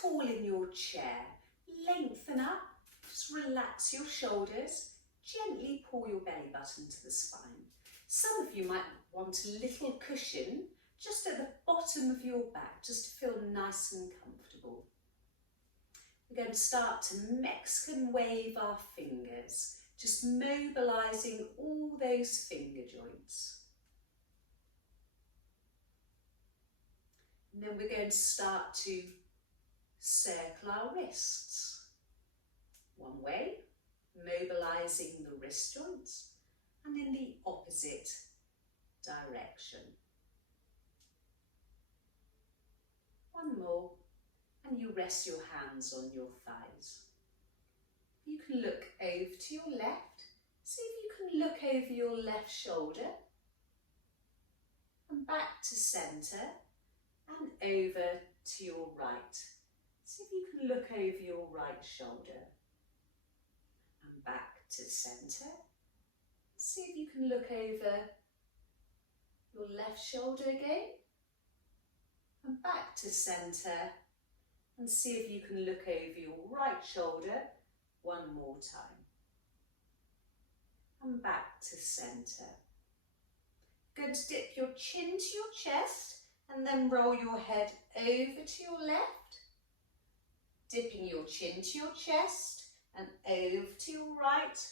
tall in your chair, lengthen up, just relax your shoulders, gently pull your belly button to the spine. Some of you might want a little cushion just at the bottom of your back, just to feel nice and comfortable. We're going to start to Mexican wave our fingers, just mobilising all those finger joints. And then we're going to start to circle our wrists. One way, mobilising the wrist joints, and in the opposite direction. One more, and you rest your hands on your thighs. You can look over to your left. See if you can look over your left shoulder and back to centre and over to your right. See if you can look over your right shoulder and back to centre. See if you can look over your left shoulder again and back to centre, and see if you can look over your right shoulder one more time and back to centre. Going to dip your chin to your chest and then roll your head over to your left, dipping your chin to your chest and over to your right,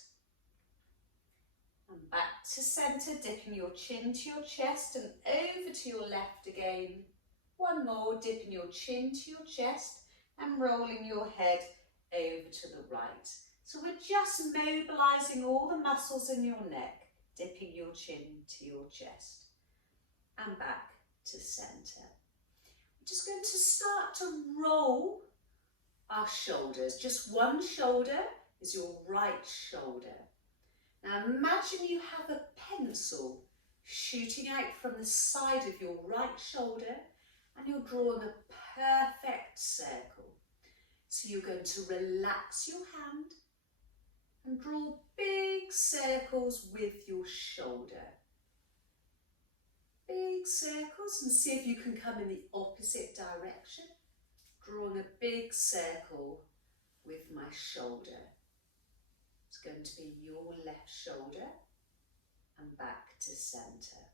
and back to centre, dipping your chin to your chest and over to your left again. One more, dipping your chin to your chest and rolling your head over to the right. So we're just mobilising all the muscles in your neck, dipping your chin to your chest and back to centre. We're just going to start to roll our shoulders. Just one shoulder is your right shoulder. Now imagine you have a pencil shooting out from the side of your right shoulder, and you're drawing a perfect circle. So you're going to relax your hand and draw big circles with your shoulder. Big circles, and see if you can come in the opposite direction. Drawing a big circle with my shoulder. It's going to be your left shoulder and back to centre.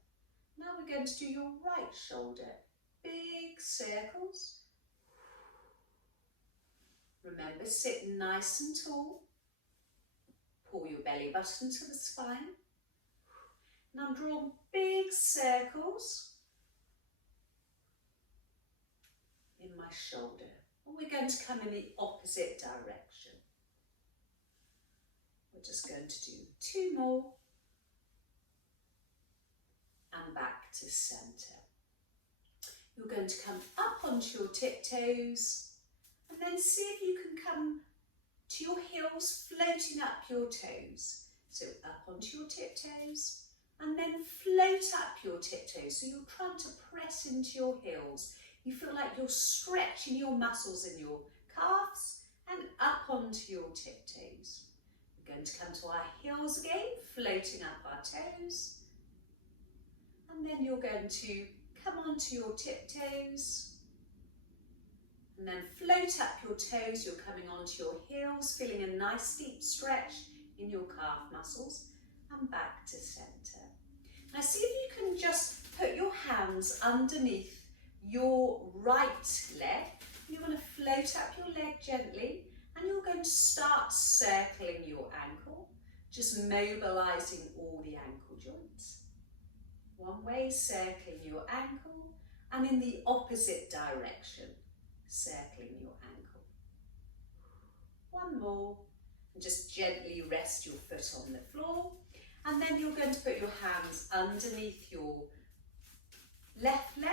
Now we're going to do your right shoulder. Big circles. Remember, sit nice and tall. Pull your belly button to the spine. Now draw big circles in my shoulder. And we're going to come in the opposite direction. We're just going to do two more. And back to centre. You're going to come up onto your tiptoes and then see if you can come to your heels, floating up your toes. So up onto your tiptoes and then float up your tiptoes. So you're trying to press into your heels. You feel like you're stretching your muscles in your calves and up onto your tiptoes. We're going to come to our heels again, floating up our toes. And then you're going to come onto your tiptoes and then float up your toes. You're coming onto your heels, feeling a nice deep stretch in your calf muscles and back to centre. Now see if you can just put your hands underneath your right leg. You want to float up your leg gently and you're going to start circling your ankle, just mobilising all the ankle joints. One way, circling your ankle, and in the opposite direction, circling your ankle. One more, and just gently rest your foot on the floor, and then you're going to put your hands underneath your left leg,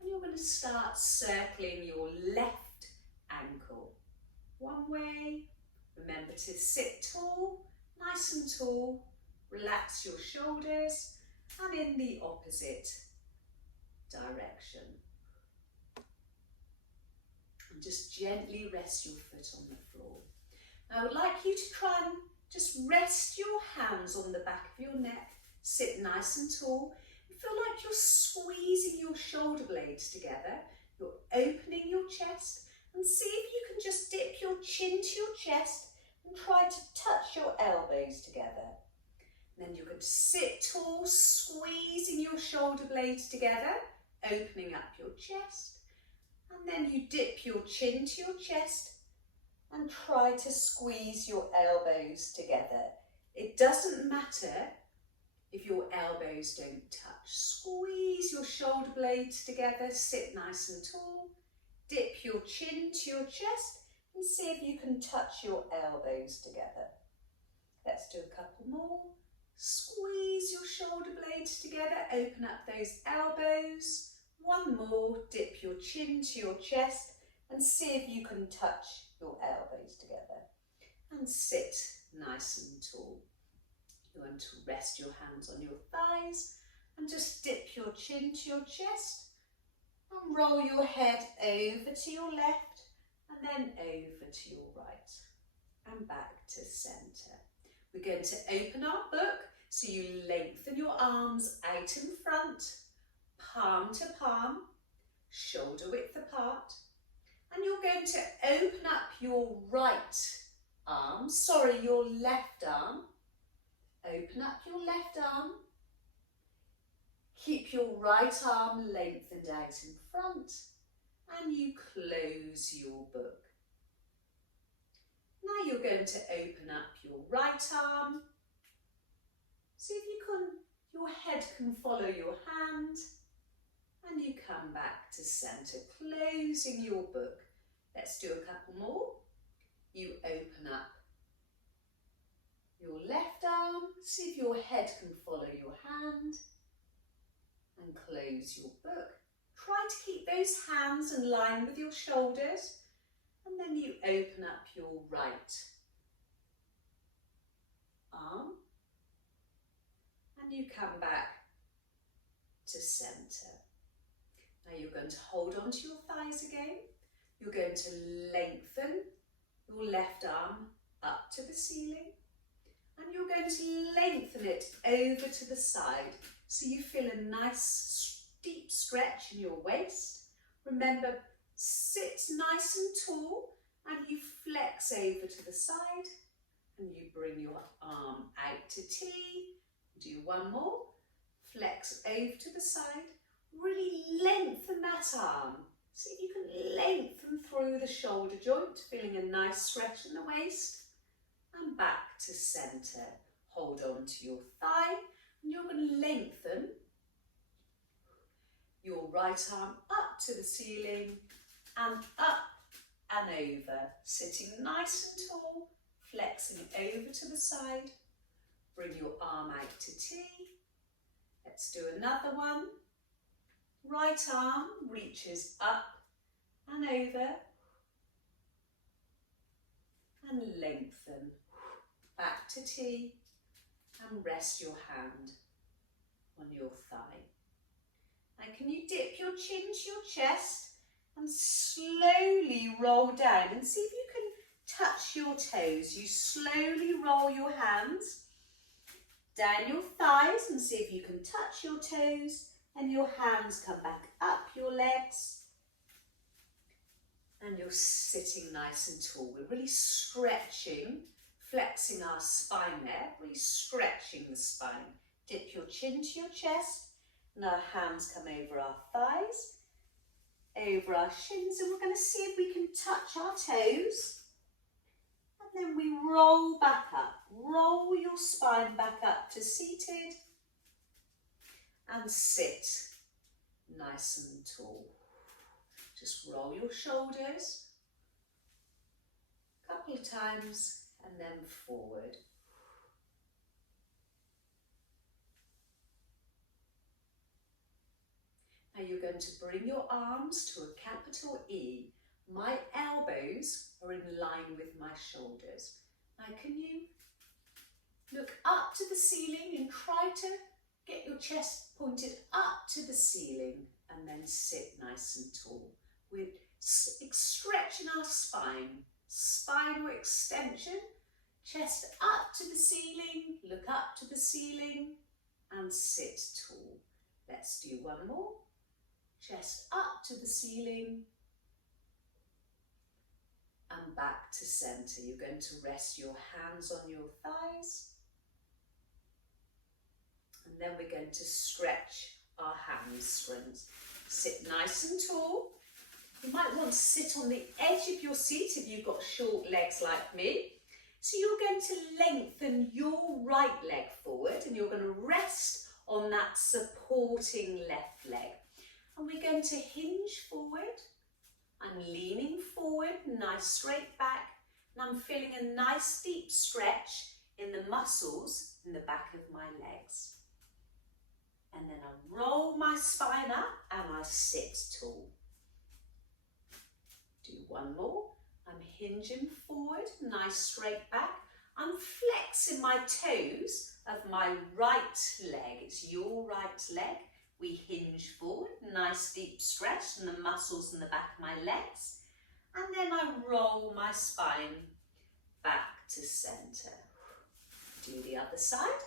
and you're going to start circling your left ankle. One way, remember to sit tall, nice and tall, relax your shoulders, and in the opposite direction. And just gently rest your foot on the floor. Now I would like you to try and just rest your hands on the back of your neck, sit nice and tall, and feel like you're squeezing your shoulder blades together, you're opening your chest, and And see if you can just dip your chin to your chest and try to touch your elbows together. And then you're going to sit tall, squeezing your shoulder blades together, opening up your chest. And then you dip your chin to your chest and try to squeeze your elbows together. It doesn't matter if your elbows don't touch. Squeeze your shoulder blades together, sit nice and tall. Dip your chin to your chest and see if you can touch your elbows together. Let's do a couple more. Squeeze your shoulder blades together, open up those elbows. One more, dip your chin to your chest and see if you can touch your elbows together. And sit nice and tall. You want to rest your hands on your thighs and just dip your chin to your chest. And roll your head over to your left and then over to your right and back to centre. We're going to open our book so you lengthen your arms out in front, palm to palm, shoulder width apart. And you're going to open up your your left arm. Open up your left arm. Keep your right arm lengthened out in front and you close your book. Now you're going to open up your right arm. See if your head can follow your hand and you come back to centre, closing your book. Let's do a couple more. You open up your left arm, see if your head can follow your hand and close your book. Try to keep those hands in line with your shoulders and then you open up your right arm and you come back to centre. Now you're going to hold on to your thighs again. You're going to lengthen your left arm up to the ceiling and you're going to lengthen it over to the side so you feel a nice deep stretch in your waist. Remember, sit nice and tall and you flex over to the side and you bring your arm out to T. Do one more. Flex over to the side. Really lengthen that arm. See if you can lengthen through the shoulder joint, feeling a nice stretch in the waist. And back to centre. Hold on to your thigh and you're going to lengthen your right arm up to the ceiling and up and over. Sitting nice and tall, flexing over to the side. Bring your arm out to T. Let's do another one. Right arm reaches up and over and lengthen. Back to T and rest your hand on your thigh. Now can you dip your chin to your chest and slowly roll down and see if you can touch your toes. You slowly roll your hands down your thighs and see if you can touch your toes and your hands come back up your legs. And you're sitting nice and tall. We're really stretching, flexing our spine there, really stretching the spine. Dip your chin to your chest and our hands come over our thighs, over our shins, and we're going to see if we can touch our toes. And then we roll back up. Roll your spine back up to seated and sit nice and tall. Just roll your shoulders a couple of times and then forward. Now you're going to bring your arms to a capital E. My elbows are in line with my shoulders. Now can you look up to the ceiling and try to get your chest pointed up to the ceiling and then sit nice and tall. We're stretching our spine, spinal extension, chest up to the ceiling, look up to the ceiling and sit tall. Let's do one more. Chest up to the ceiling and back to centre. You're going to rest your hands on your thighs. And then we're going to stretch our hamstrings. Sit nice and tall. You might want to sit on the edge of your seat if you've got short legs like me. So you're going to lengthen your right leg forward and you're going to rest on that supporting left leg. And we're going to hinge forward. I'm leaning forward, nice straight back, and I'm feeling a nice deep stretch in the muscles in the back of my legs. And then I roll my spine up and I sit tall. Do one more. I'm hinging forward, nice straight back. I'm flexing my toes of my right leg. It's your right leg. We hinge forward, nice deep stretch in the muscles in the back of my legs. And then I roll my spine back to centre. Do the other side.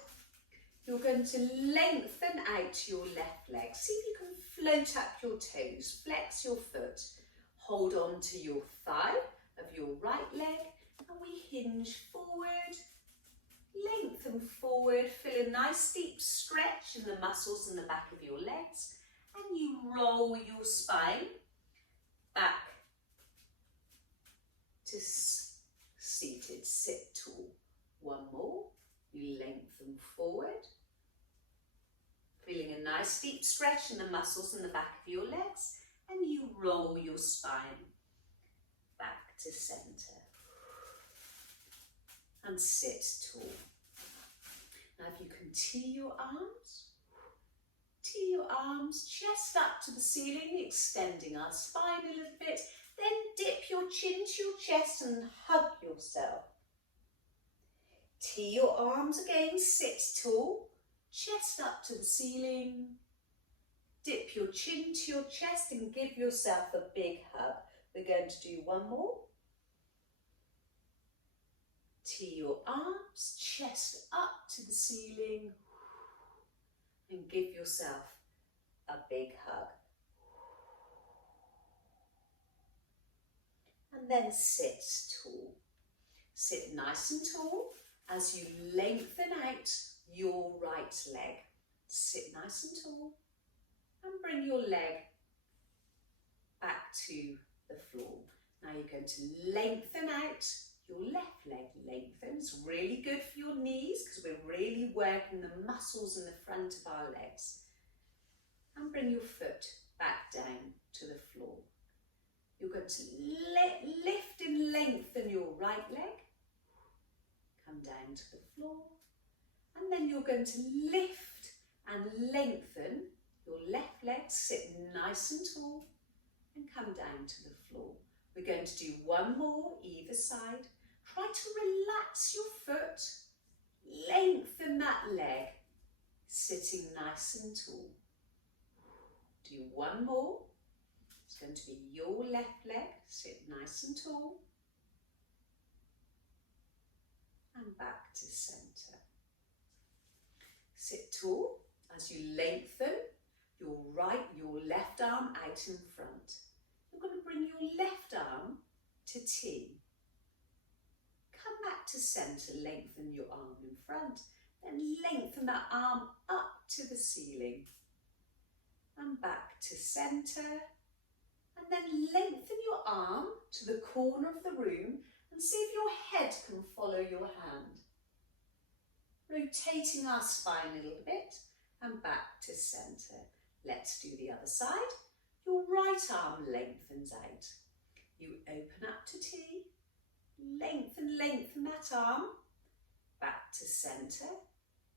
You're going to lengthen out your left leg. See if you can float up your toes, flex your foot. Hold on to your thigh of your right leg and we hinge forward, lengthen forward, feel a nice deep stretch in the muscles in the back of your legs and you roll your spine back to seated, sit tall. One more, you lengthen forward, feeling a nice deep stretch in the muscles in the back of your legs and you roll your spine back to centre and sit tall. Now if you can tee your arms, chest up to the ceiling, extending our spine a little bit, then dip your chin to your chest and hug yourself. Tee your arms again, sit tall, chest up to the ceiling, dip your chin to your chest and give yourself a big hug. We're going to do one more. Tee your arms, chest up to the ceiling and give yourself a big hug. And then sit tall. Sit nice and tall as you lengthen out your right leg. Sit nice and tall and bring your leg back to the floor. Now you're going to lengthen out your left leg. Lengthen. It's really good for your knees because we're really working the muscles in the front of our legs. And bring your foot back down to the floor. You're going to lift and lengthen your right leg. Come down to the floor. And then you're going to lift and lengthen your left leg. Sit nice and tall and come down to the floor. We're going to do one more either side. Try to relax your foot. Lengthen that leg. Sitting nice and tall. Do one more. It's going to be your left leg. Sit nice and tall. And back to centre. Sit tall as you lengthen your left arm out in front. You're going to bring your left arm to T. Come back to centre, lengthen your arm in front. Then lengthen that arm up to the ceiling. And back to centre. And then lengthen your arm to the corner of the room and see if your head can follow your hand. Rotating our spine a little bit and back to centre. Let's do the other side. Your right arm lengthens out. You open up to T. Lengthen that arm. Back to centre.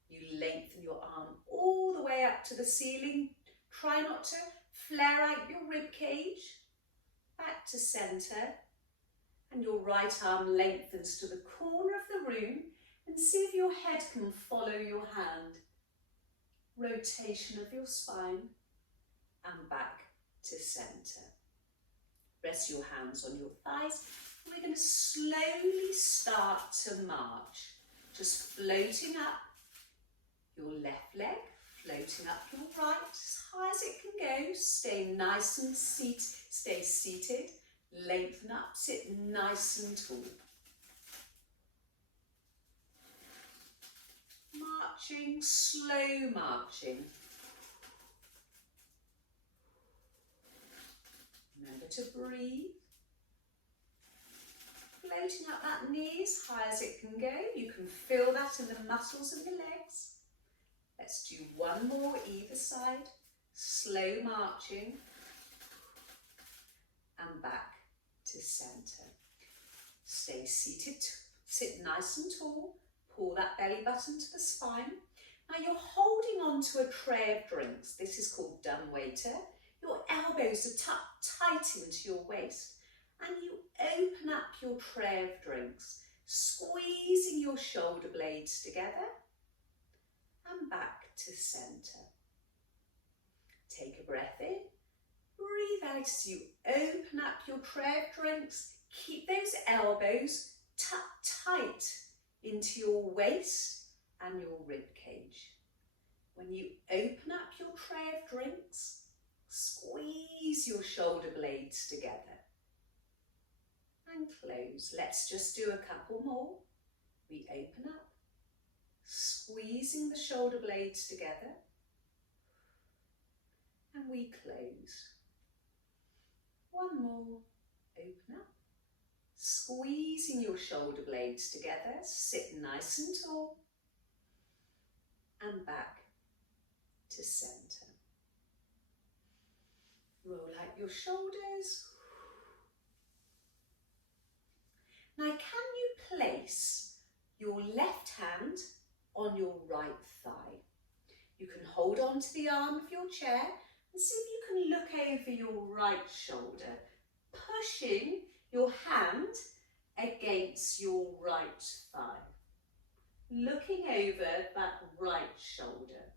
You lengthen your arm all the way up to the ceiling. Try not to flare out your rib cage. Back to centre. And your right arm lengthens to the corner of the room and see if your head can follow your hand. Rotation of your spine and back to centre. Rest your hands on your thighs. We're going to slowly start to march. Just floating up your left leg, floating up your right as high as it can go. Stay nice and stay seated. Lengthen up, sit nice and tall. Marching, slow marching. Remember to breathe. Floating up that knee as high as it can go. You can feel that in the muscles of your legs. Let's do one more either side. Slow marching. And back to centre. Stay seated, sit nice and tall. Pull that belly button to the spine. Now you're holding on to a tray of drinks. This is called dumbwaiter. Your elbows are tucked tight into your waist. And you open up your tray of drinks, squeezing your shoulder blades together and back to centre. Take a breath in, breathe out as you open up your tray of drinks. Keep those elbows tucked tight into your waist and your rib cage. When you open up your tray of drinks, squeeze your shoulder blades together. And close. Let's just do a couple more. We open up, squeezing the shoulder blades together, and we close. One more. Open up, squeezing your shoulder blades together. Sit nice and tall, and back to centre. Roll out your shoulders. Now, can you place your left hand on your right thigh? You can hold on to the arm of your chair and see if you can look over your right shoulder, pushing your hand against your right thigh. Looking over that right shoulder.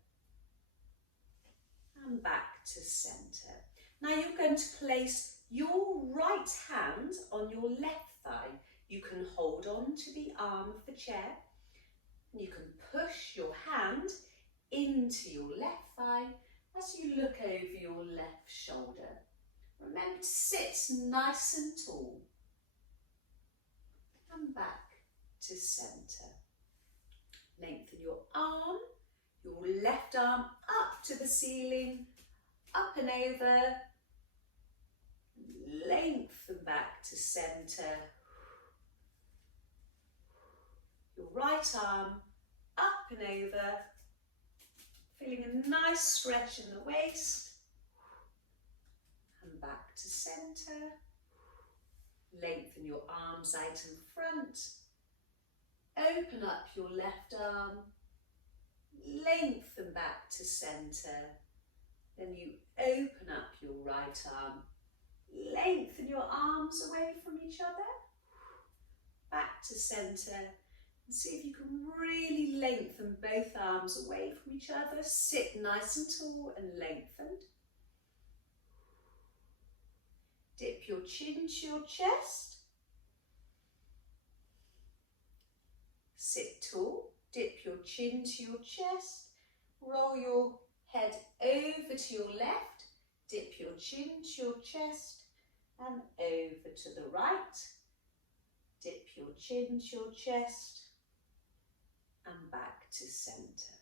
And back to centre. Now you're going to place your right hand on your left thigh. You can hold on to the arm of the chair. And you can push your hand into your left thigh as you look over your left shoulder. Remember to sit nice and tall. And back to centre. Lengthen your arm, your left arm up to the ceiling, up and over. Lengthen back to centre. Your right arm up and over, feeling a nice stretch in the waist, and back to centre. Lengthen your arms out in front, open up your left arm, lengthen back to centre, then you open up your right arm, lengthen your arms away from each other, back to centre. See if you can really lengthen both arms away from each other. Sit nice and tall and lengthened. Dip your chin to your chest. Sit tall. Dip your chin to your chest. Roll your head over to your left. Dip your chin to your chest and over to the right. Dip your chin to your chest. And back to centre.